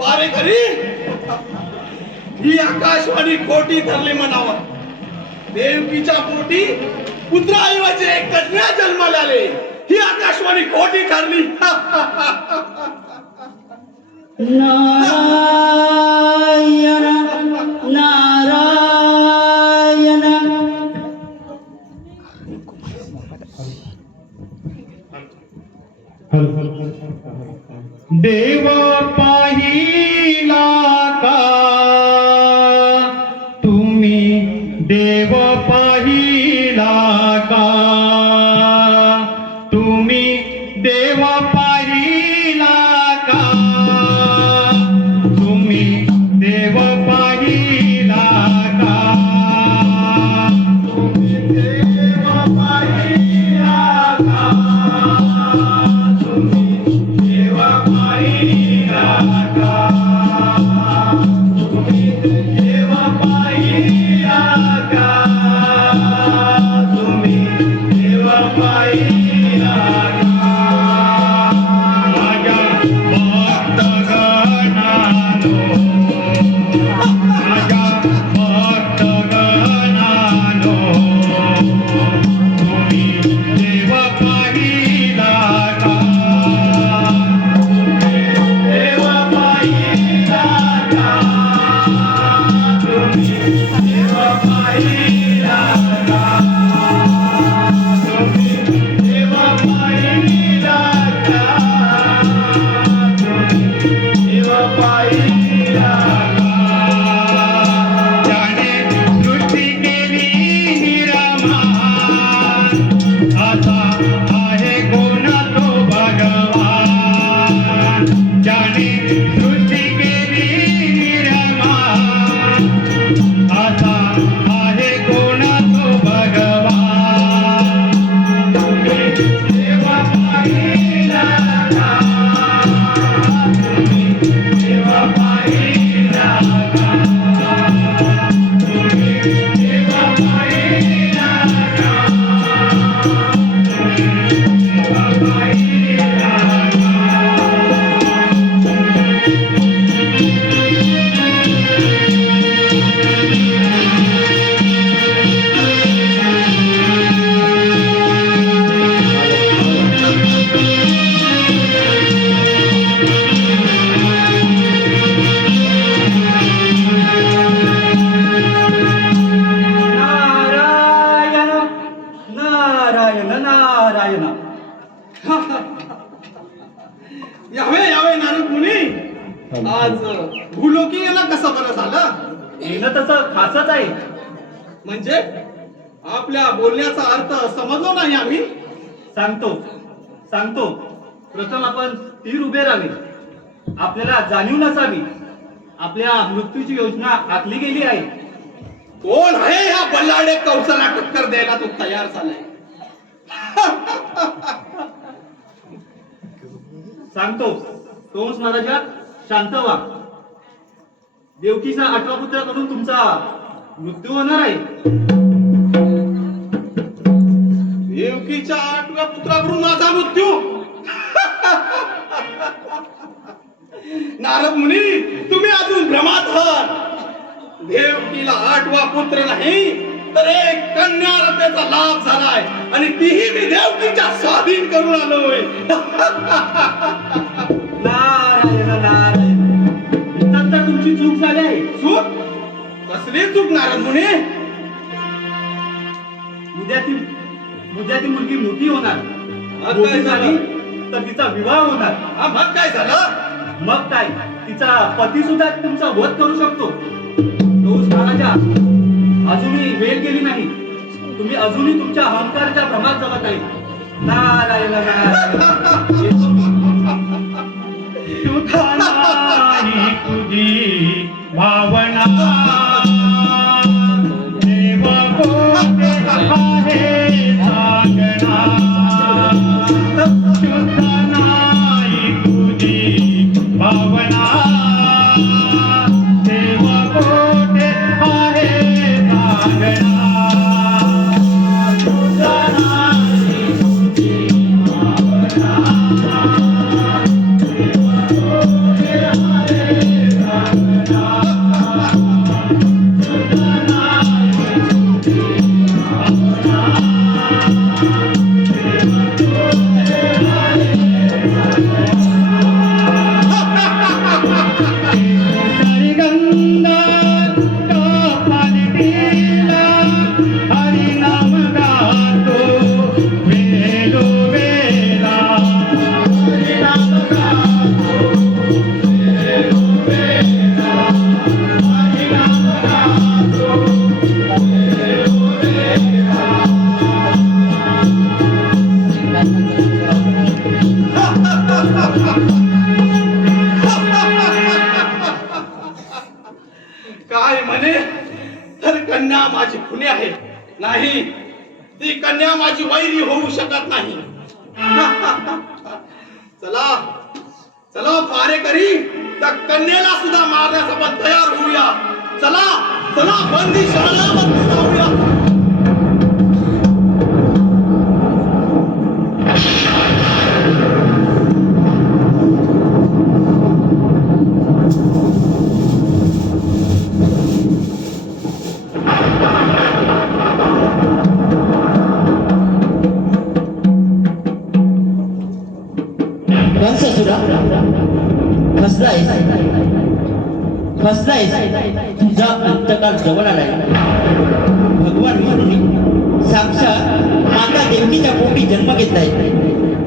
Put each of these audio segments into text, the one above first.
पारे ही आकाशवाणी खोटी ठरली म्हणावं देवकीच्या पोटी पुत्राऐवजी एक कन्या जन्माला आले. ही आकाशवाणी खोटी ठरली தேவா பாயே Marina, God. यावे यावे नारद मुनी. आज भूलोकी याला कसं बरं झालं? येणं तसं खासच आहे. म्हणजे आपल्या बोलण्याचा अर्थ समजलो नाही आम्ही. सांगतो सांगतो. प्रथम आपण स्थिर उभे राहावे. आपल्याला जाणीव नसावी. आपल्या मृत्यूची योजना आखली गेली आहे. कोण आहे ह्या बल्लाडे कौशला टक्कर द्यायला तो तयार झालाय? सांगतो. कंस महाराजा शांत व्हा देवकीचा आठवा पुत्राकडून तुमचा मृत्यू होणार आहे. देवकीच्या आठव्या पुत्राकडून माझा मृत्यू. नारद मुनी तुम्ही अजून भ्रमात आहात. देवकीला आठवा पुत्र नाही तर एक कन्या रत्नेचा लाभ झालाय. आणि तीही मी देवकीच्या स्वाधीन करून आलोय. नारायण नारायण. तर तुमची चूक झाली आहे. चूक? कसली चूक नारद मुनी? उद्या ती उद्या ती मुलगी मोठी होणार. काय मोठी झालं? झाली? तर तिचा विवाह होणार. हा मग काय झालं? मग काय? तिचा पती सुद्धा तुमचा वध करू शकतो. तोच महाराजा अजूनही वेळ गेली नाही. तुम्ही अजूनही तुमच्या अहंकाराच्या भ्रमात जगत आहे. नारायण नारायण. तुझी भावना Yeah. माझी खुनी आहे. नाही ती कन्या माझी वैरी होऊ शकत नाही. चला चला पारेकरी त्या कन्येला सुद्धा मारण्यासोबत तयार होऊया. चला चला बंदी शाळामध्ये फसलायस फसलायस तुझा अंतकाळ जवळ आलाय. भगवान म्हणून साक्षात माता देवकीच्या पोटी जन्म घेतलाय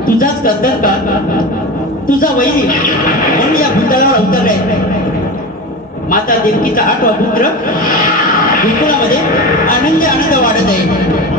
तुझाच कंदर्पा तुझा वैरी म्हणून या भूतळावर अवतरलाय. माता देवकीचा आठवा पुत्र विपुलामध्ये आनंद आनंद वाढत आहे.